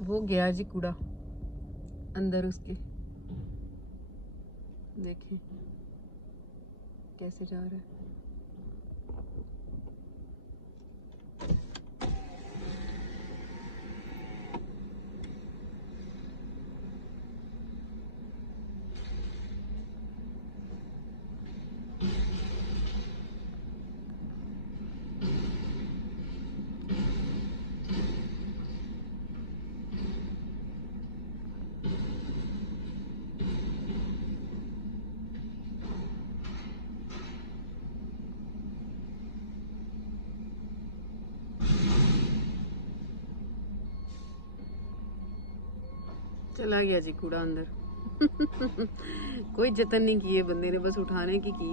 वो गया जी कूड़ा अंदर उसके, देखिए कैसे जा रहा है। चला गया जी कूड़ा अंदर। कोई जतन नहीं किए बंदे ने, बस उठाने की की है।